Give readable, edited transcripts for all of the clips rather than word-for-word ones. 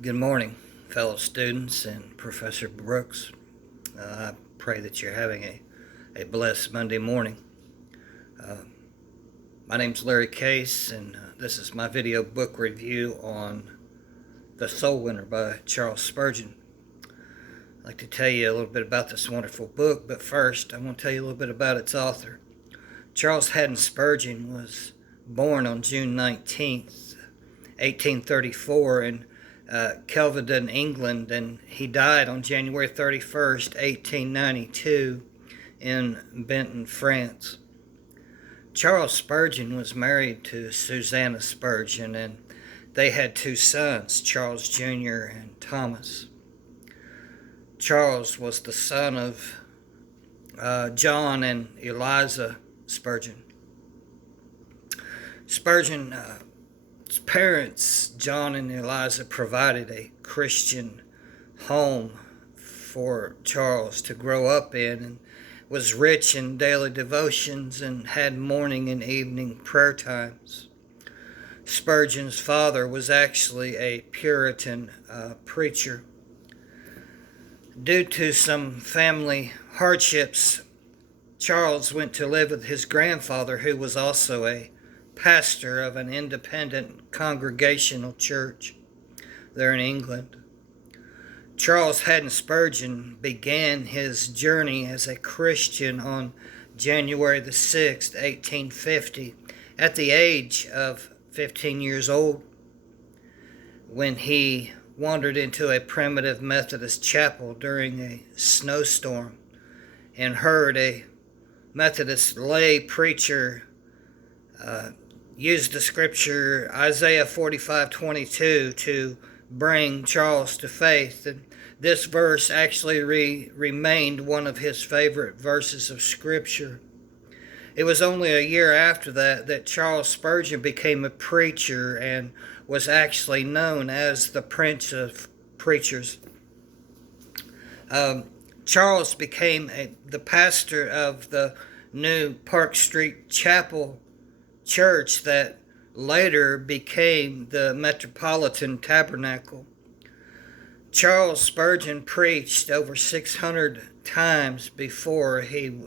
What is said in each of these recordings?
Good morning, fellow students and Professor Brooks. I pray that you're having a blessed Monday morning. Uh, my name's Larry Case, and this is my video book review on The Soul Winner by Charles Spurgeon. I'd like to tell you a little bit about this wonderful book, but first I want to tell you a little bit about its author. Charles Haddon Spurgeon was born on June 19th, 1834, in Kelvedon, England, and he died on January 31st, 1892, in Benton, France. Charles Spurgeon was married to Susanna Spurgeon, and they had two sons, Charles Jr. and Thomas. Charles was the son of John and Eliza Spurgeon. Spurgeon's parents, John and Eliza, provided a Christian home for Charles to grow up in, and was rich in daily devotions and had morning and evening prayer times. Spurgeon's father was actually a Puritan preacher. Due to some family hardships, Charles went to live with his grandfather, who was also a pastor of an independent congregational church there in England. Charles Haddon Spurgeon began his journey as a Christian on January the 6th, 1850, at the age of 15 years old, when he wandered into a primitive Methodist chapel during a snowstorm and heard a Methodist lay preacher used the scripture Isaiah 45:22 to bring Charles to faith. And this verse actually remained one of his favorite verses of scripture. It was only a year after that Charles Spurgeon became a preacher and was actually known as the Prince of Preachers. Charles became the pastor of the new Park Street Chapel church that later became the Metropolitan Tabernacle. Charles Spurgeon preached over 600 times before he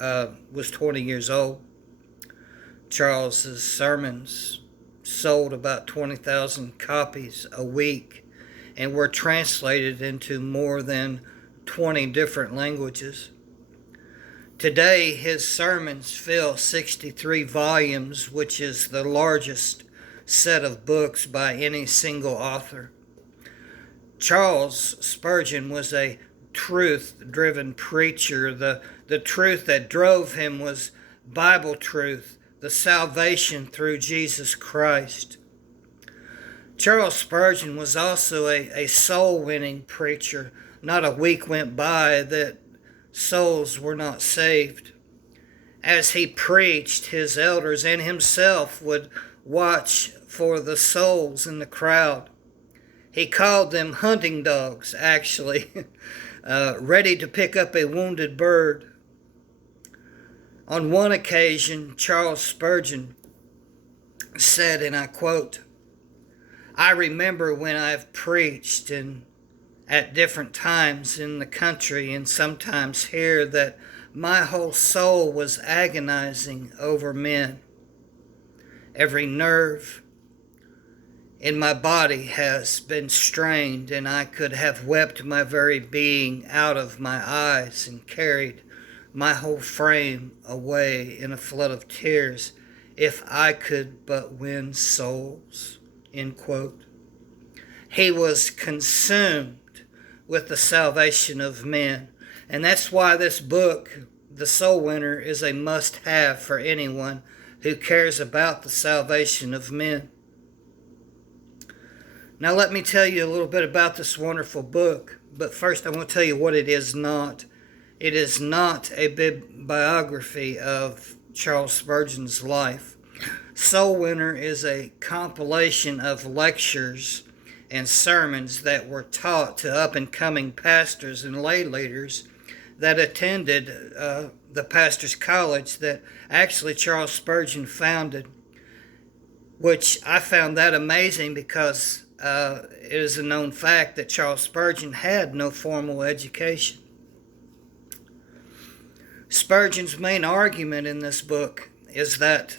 was 20 years old. Charles's sermons sold about 20,000 copies a week and were translated into more than 20 different languages. Today, his sermons fill 63 volumes, which is the largest set of books by any single author. Charles Spurgeon was a truth-driven preacher. The truth that drove him was Bible truth, the salvation through Jesus Christ. Charles Spurgeon was also a soul-winning preacher. Not a week went by that souls were not saved. As he preached, his elders and himself would watch for the souls in the crowd. He called them hunting dogs, actually, ready to pick up a wounded bird. On one occasion, Charles Spurgeon said, and I quote, "I remember when I've preached at different times in the country and sometimes here, that my whole soul was agonizing over men. Every nerve in my body has been strained, and I could have wept my very being out of my eyes and carried my whole frame away in a flood of tears if I could but win souls." End quote. He was consumed with the salvation of men. And that's why this book, The Soul Winner, is a must-have for anyone who cares about the salvation of men. Now let me tell you a little bit about this wonderful book, but first I want to tell you what it is not. It is not a biography of Charles Spurgeon's life. Soul Winner is a compilation of lectures and sermons that were taught to up-and-coming pastors and lay leaders that attended the pastor's college that actually Charles Spurgeon founded. which I found that amazing because it is a known fact that Charles Spurgeon had no formal education. Spurgeon's main argument in this book is that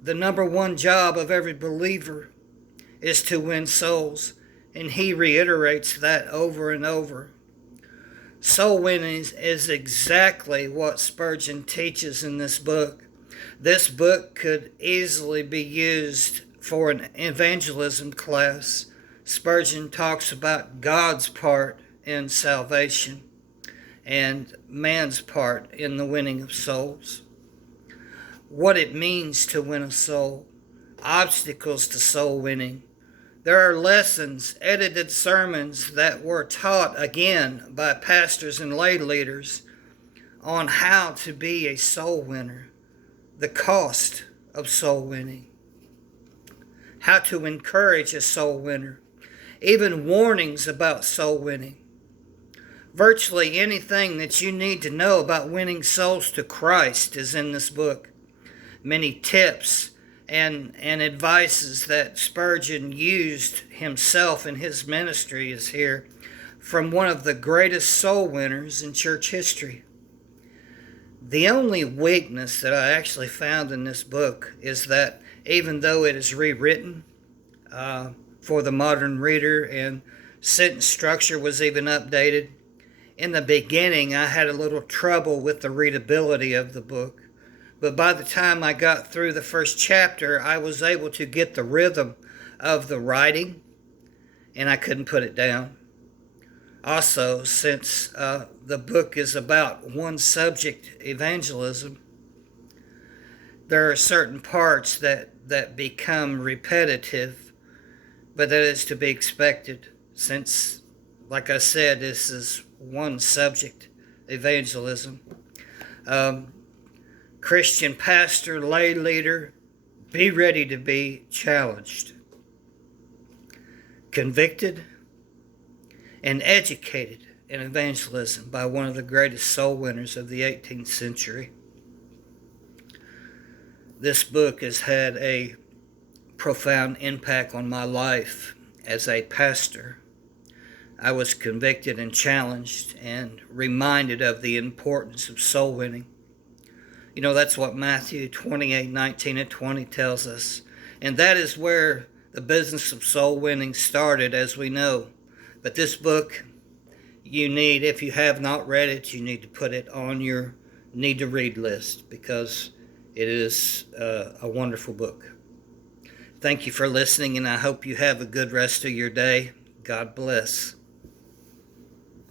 the number one job of every believer is to win souls, and he reiterates that over and over. Soul winning is exactly what Spurgeon teaches in this book. This book could easily be used for an evangelism class. Spurgeon talks about God's part in salvation and man's part in the winning of souls. What it means to win a soul, obstacles to soul winning. There are lessons, edited sermons that were taught again by pastors and lay leaders on how to be a soul winner, the cost of soul winning, how to encourage a soul winner, even warnings about soul winning. Virtually anything that you need to know about winning souls to Christ is in this book. Many tips and advices that Spurgeon used himself in his ministry is here from one of the greatest soul winners in church history. The only weakness that I actually found in this book is that even though it is rewritten for the modern reader and sentence structure was even updated, in the beginning I had a little trouble with the readability of the book. But by the time I got through the first chapter, I was able to get the rhythm of the writing, and I couldn't put it down. Also, since the book is about one subject, evangelism, there are certain parts that become repetitive, but that is to be expected since, like I said, this is one subject, evangelism. Christian pastor, lay leader, be ready to be challenged, convicted, and educated in evangelism by one of the greatest soul winners of the 18th century. This book has had a profound impact on my life as a pastor. I was convicted and challenged and reminded of the importance of soul winning. You know, that's what Matthew 28:19 and 20 tells us. And that is where the business of soul winning started, as we know. But this book, you need, if you have not read it, you need to put it on your need to read list because it is a wonderful book. Thank you for listening, and I hope you have a good rest of your day. God bless.